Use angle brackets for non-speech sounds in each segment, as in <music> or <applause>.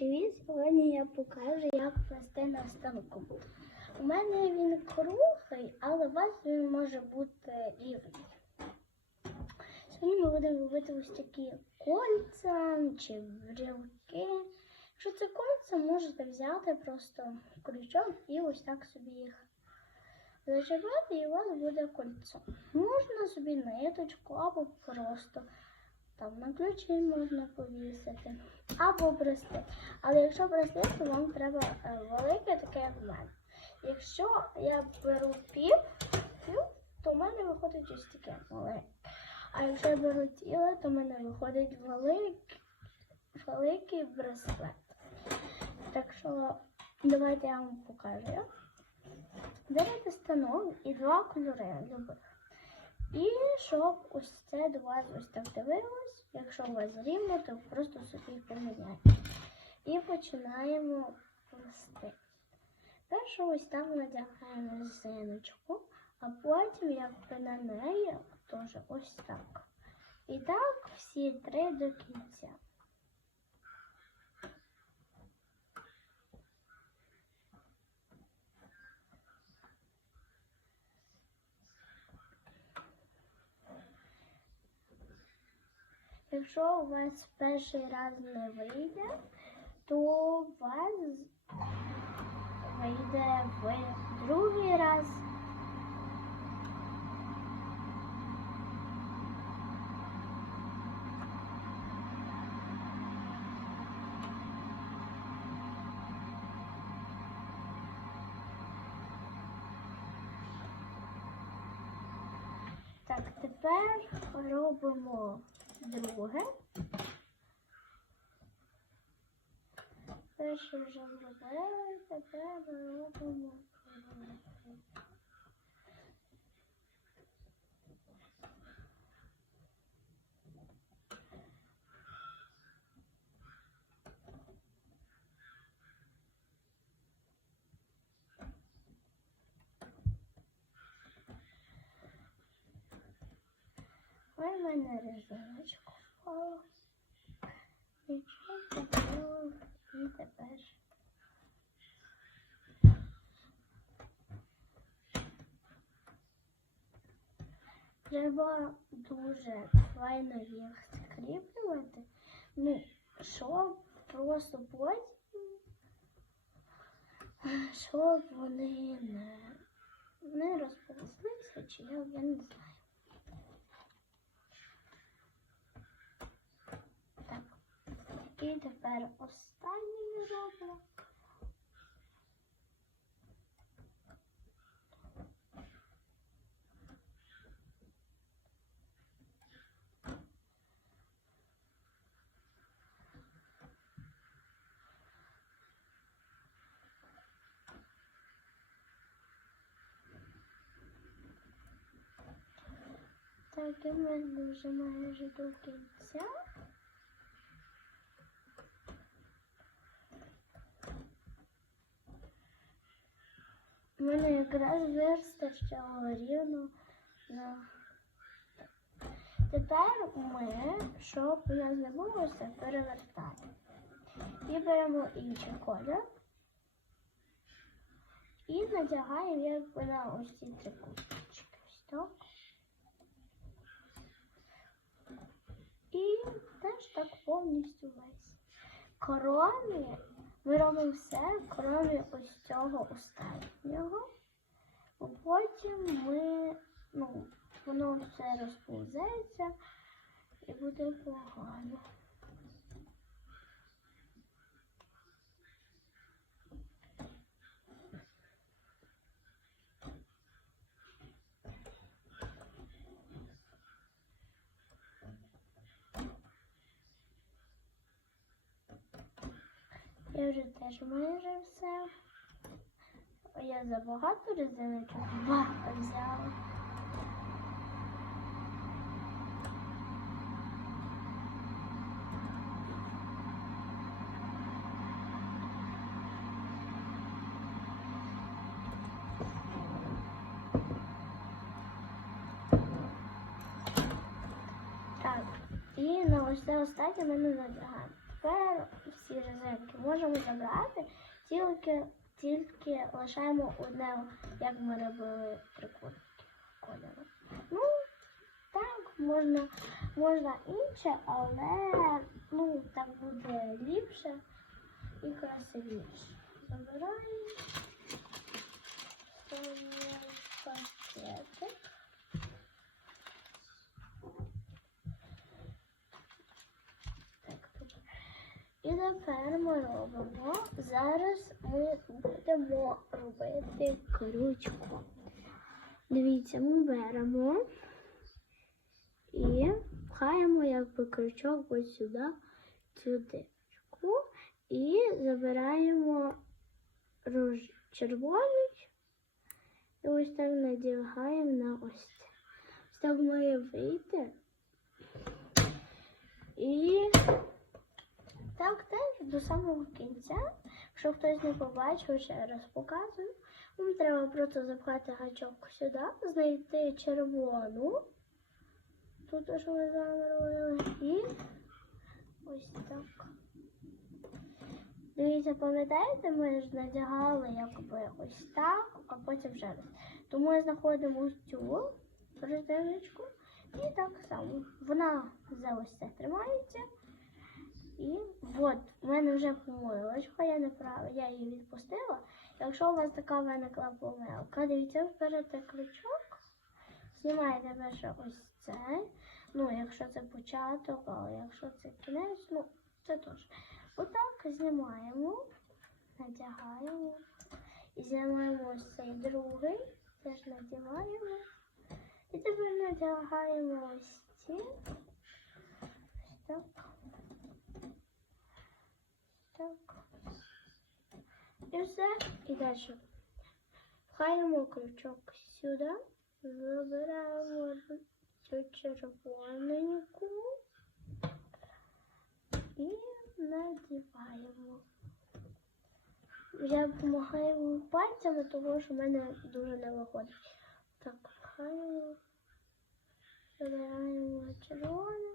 привіт! Сьогодні я покажу, як плести на станку. У мене він круглий, але у вас він може бути рівний. Сьогодні ми будемо робити ось такі кольця чи брілки. Якщо це кольця, можете взяти просто крючок і ось так собі їх зачепити, і у вас буде кольцо. Можна собі ниточку або просто там на ключі можна повісити або браслет. Але якщо браслет, то вам треба е, велике, таке як в мене. Якщо я беру пів, пів, то в мене виходить ось таке маленьке. А якщо я беру ціле, то в мене виходить великий, великий браслет. Так що давайте я вам покажу. Берете станок і два кольори любих. І щоб ось це до вас ось так дивилось, якщо у вас рівно, то просто собі поміняйте. І починаємо плести. Перше ось так надягаємо зиночку, а потім якби на неї теж ось так. І так всі три до кінця. Якщо у вас перший раз не вийде, то у вас вийде в другий раз. Так, тепер робимо друге. Перше вже зробили, тепер робимо друге. Ой, в мене резиночка впала. Нічого такого. І тепер. Треба дуже файно їх скріплювати. Ну, щоб просто потім, щоб вони не, не розповзлися, чи я не знаю. Так. І тепер останній робимо. Так, і в мене вже майже до кінця. У мене якраз вистачило рівно на. Тепер ми, щоб у нас не було. І беремо інший колір. І надягаємо якби на ось ці три куточки. Ось так. І теж так повністю весь. Кромі ми робимо все, крім ось цього останнього. Потім ми, ну, воно все розповзеться і буде погано. Я вже теж майже все. Я забагато резиночок багато взяла. Так, і на ось це останнє ми не. Тепер ці резинки можемо забрати, тільки, тільки лишаємо одне, як ми робили трикутники кольору. Ну, так, можна, можна інше, але ну, так буде ліпше і красивіше. Забираємо. ставимо в пакетик. Так, тут. І тепер ми робимо. Зараз ми будемо робити крючку. Дивіться, ми беремо і пхаємо якби крючок ось сюди, цю дирочку. І забираємо руж... червоний і ось так надягаємо на ось це. Ось так має вийти. І так теж до самого кінця. Якщо хтось не побачив, ще раз показую. Вам треба просто запхати гачок сюди, знайти червону. Тут теж ми з вами робили. І ось так. Дивіться, пам'ятаєте, ми ж надягали якби ось так, а потім вже раз. Тому ми знаходимо ось цю резиночку і так само. Вона за ось це тримається. От, в мене вже помилочка, я не я її відпустила. Якщо у вас така виникла помилка, дивіться, берете крючок, знімаєте перше ось це. Ну, якщо це початок, але якщо це кінець, ну це теж. Отак знімаємо, надягаємо. І знімаємо ось цей другий, теж надягаємо. І тепер надягаємо ось ці. Ось так. Так. І все. І далі. Пхаємо крючок сюди. Забираємо цю червоненьку і надіваємо. Я допомагаю пальцями, тому що в мене дуже не виходить. Так, пхаємо. Забираємо червоне.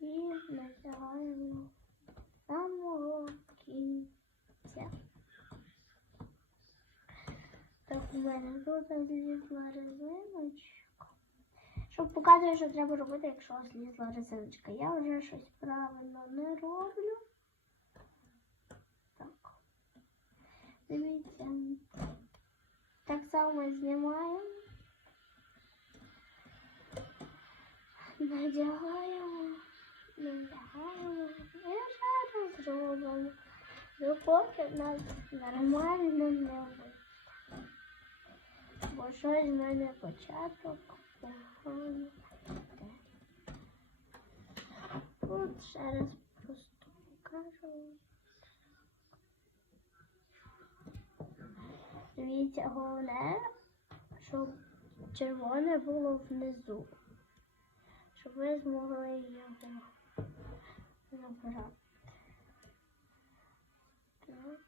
І натягаємо самого кінця. Так, у мене тут злізла резиночка. Щоб показує, що треба робити, якщо злізла резиночка. Я вже щось правильно не роблю. Так. Дивіться. Так само знімаємо. Надягаємо. Надягаємо. І ще раз робимо. Допоки в нас нормально не вийде. Бо щось в мене початок погано. От ще раз просто покажу. Дивіться, головне, щоб червоне було внизу. Щоб ви змогли його набрати. Так.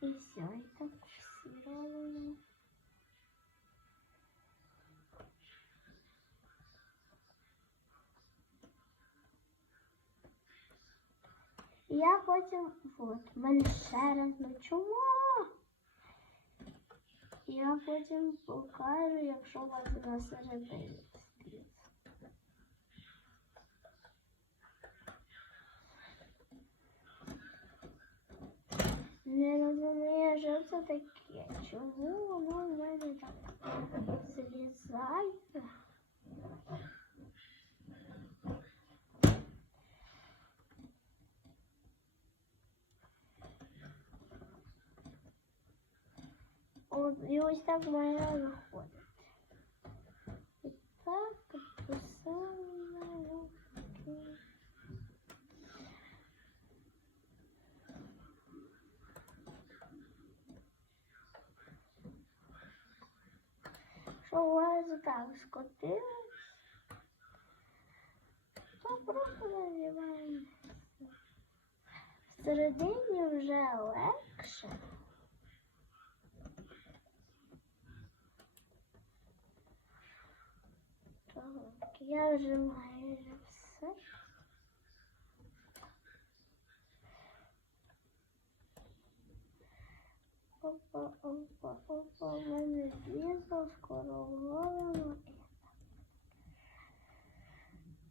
І все, всі Я потім, от, мене ще раз, ну чому? Я потім покажу, якщо вас на середині Не розумію, що це таке. Чому воно в мене так злізає? І ось так в мене І так, підписала. Що у вас так скотилось, то просто надіваємо. Всередині вже легше. Так. я вже майже все. Опа, опа, опа, в мене відео скоро голову.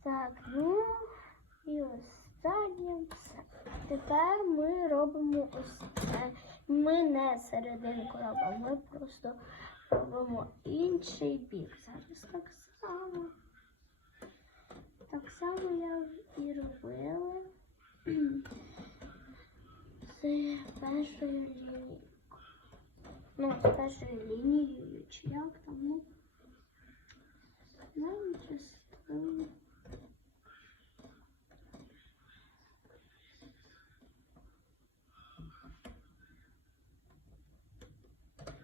Так, ну і останнє все. Тепер ми робимо ось це. Ми не серединку робимо, ми просто робимо інший бік. Зараз так само. Так само я і робила <clears throat> з першою. Ну, з першою лінією, чи як там, ну. Знаю частину.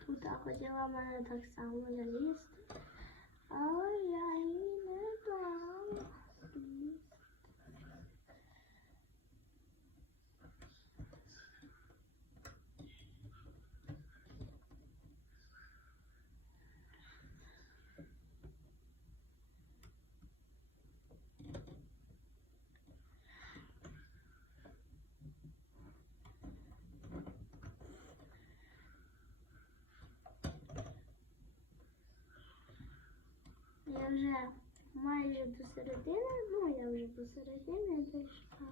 Тут я хотіла мене так само залізти, але я їй не дам. Вже майже до середини, ну я вже до середини дійшла.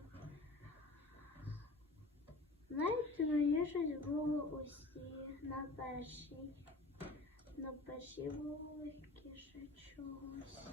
Знаєте, щось було усі на першій. На першій було легкіше чогось.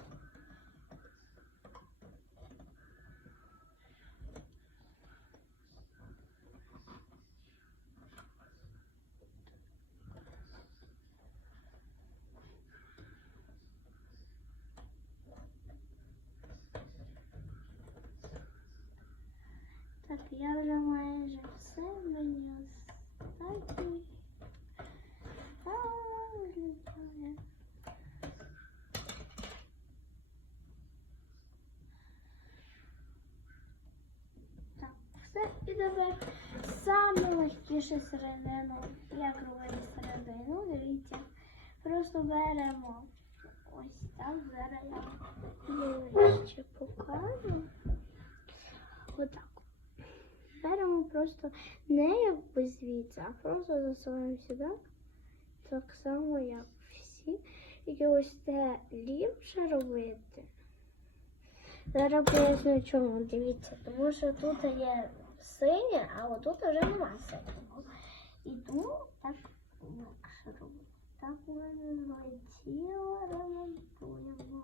Так, я вже майже все мені останній. Так, все. І тепер саме легкіше середину. Як робити середину, дивіться. Просто беремо ось так, зараз я ще покажу. Отак. Беремо просто не якби звідси, а просто засовуємо сюди. Так само, як всі. І ось те ліпше робити. Зараз поясню чому, дивіться, тому що тут є синє, а отут вже нема синього. І тому так легше робити. Так у мене злетіло, ремонтуємо.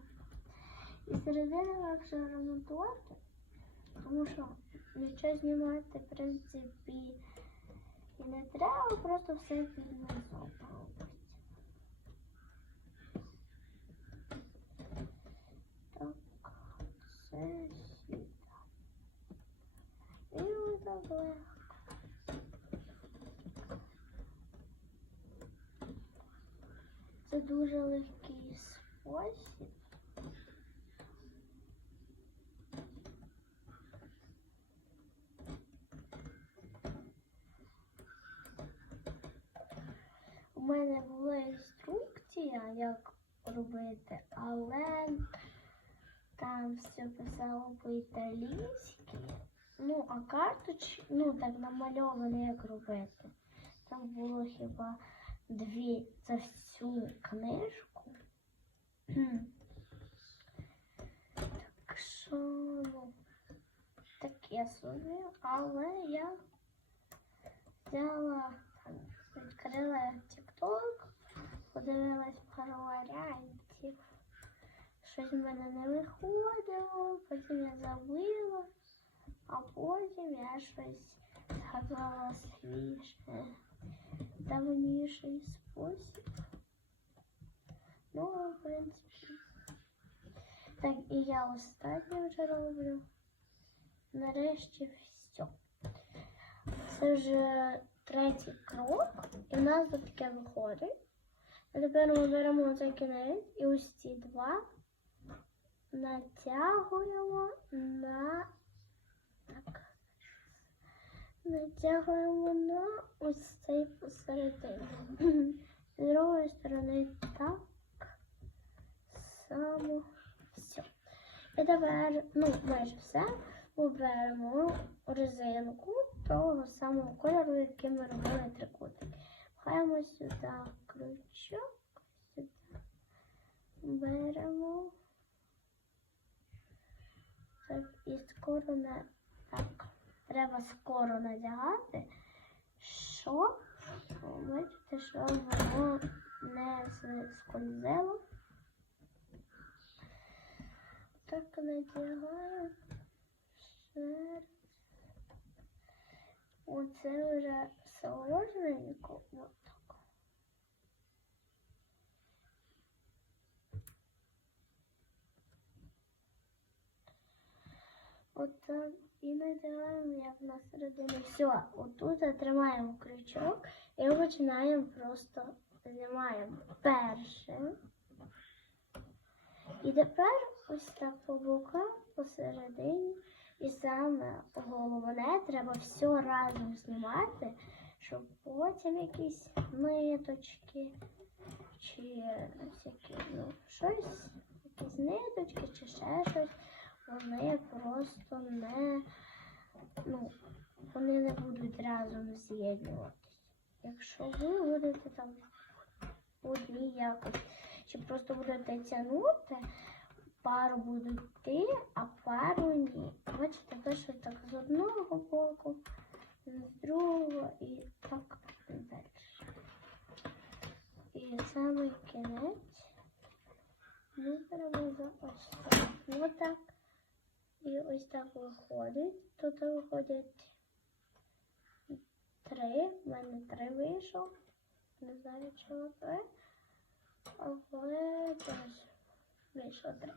І середини легше ремонтувати. Тому що нічого знімати, в принципі, і не треба, просто все під низом. Так, це сюди. І отак легко. Це дуже легкий спосіб. У мене була інструкція, як робити, але там все писало по-італійськи. Ну, а карточ, ну так намальовано, як робити. Там було хіба дві за всю книжку. так що, ну, таке собі, але я взяла, відкрила TikTok, подивилась пару варіантів. Щось в мене не виходило, потім я забила, а потім я щось згадала свій давніший спосіб. Ну, в принципі. Так, і я останнє вже роблю. Нарешті все. Це вже третій крок, і в нас тут таке виходить. А тепер ми беремо цей кінець і ось ці два натягуємо на так. Натягуємо на ось цей посередині. З другої сторони так само все. І тепер, ну, майже все. Ми резинку того самого кольору, яким ми робили трикутик. Пхаємо сюди крючок, сюди. Беремо. Так, і скоро на так. Треба скоро надягати, щоб бачите, щоб воно не скользило. Так надягаю. Ще. Оце вже сложненько. Так і надягаємо як на середину. Все, отут тримаємо крючок і починаємо просто знімаємо перше. І тепер ось так по бокам, посередині. І саме головне, треба все разом знімати, щоб потім якісь ниточки чи всякі, ну, щось, якісь ниточки чи ще щось, вони просто не, ну, вони не будуть разом з'єднуватись. Якщо ви будете там одні якось, чи просто будете тягнути, пару будуть йти, а пару ні. Бачите, пишу так з одного боку, з другого і так далі. І самий кінець ми беремо за ось так. Ось так. І ось так виходить. Тут виходять три. В мене три вийшов. Не знаю, чого три. Але теж вийшло три.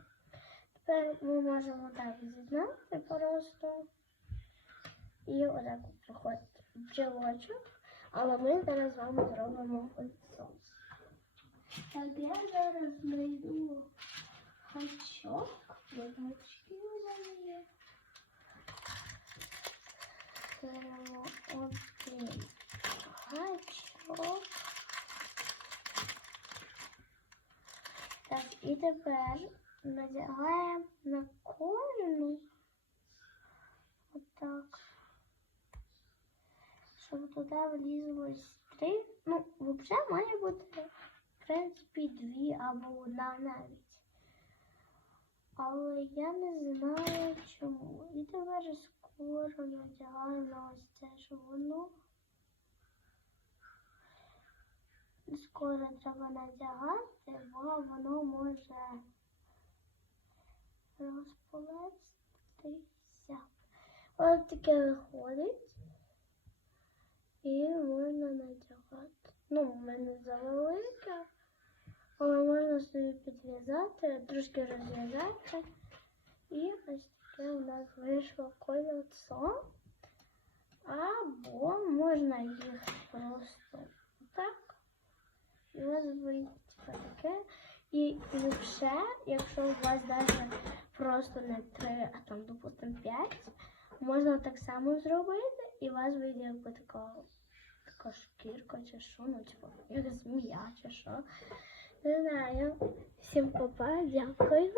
Тепер ми можемо так з'єднати просто. І отак проходить бджілочок. Але ми зараз з вами зробимо кольцо. Так, я зараз знайду гачок. Де гачки у мене є? Беремо один гачок. Так, і тепер надягаємо на кожну отак, щоб туди влізлось три. Ну, взагалі має бути, в принципі, дві або одна навіть. Але я не знаю чому. І тепер скоро надягаю на ось це, щоб воно. Скоро треба надягати, бо воно може розполестися. Ось таке виходить. І можна надягати. Ну, в мене завелике, але можна собі підв'язати, трошки розв'язати. І ось таке у нас вийшло кольцо. Або можна їх просто так. І у вас вийде таке. І, і ще, якщо у вас навіть просто не три, а там, допустимо, п'ять, можна так само зробити, і у вас вийде якби така, така шкірка чи що, ну, типу, як змія чи що. Не знаю. Всім папа, дякую.